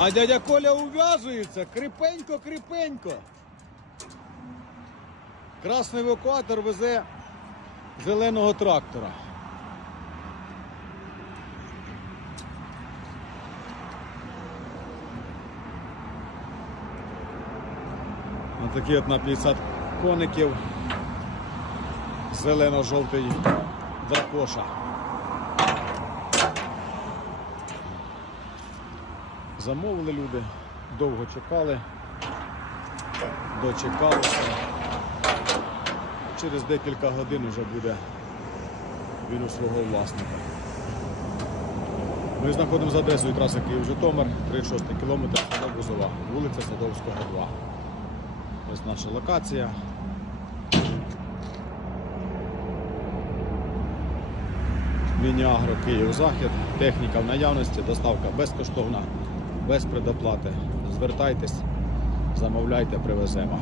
А дядя Коля ув'язується. Кріпенько, кріпенько. Красний евакуатор везе зеленого трактора. Ось такі от на 50 коників. Зелено-жовтий дракоша. Замовили люди, довго чекали, дочекалися. Через декілька годин вже буде він у свого власника. Ми знаходимося за адресою траси Київ-Житомир, 36 кілометр, село Бузова, вулиця Садовського, 2. Ось наша локація. Міні-агро Київ-Захід, техніка в наявності, доставка безкоштовна, без предоплати. Звертайтесь, замовляйте, привеземо.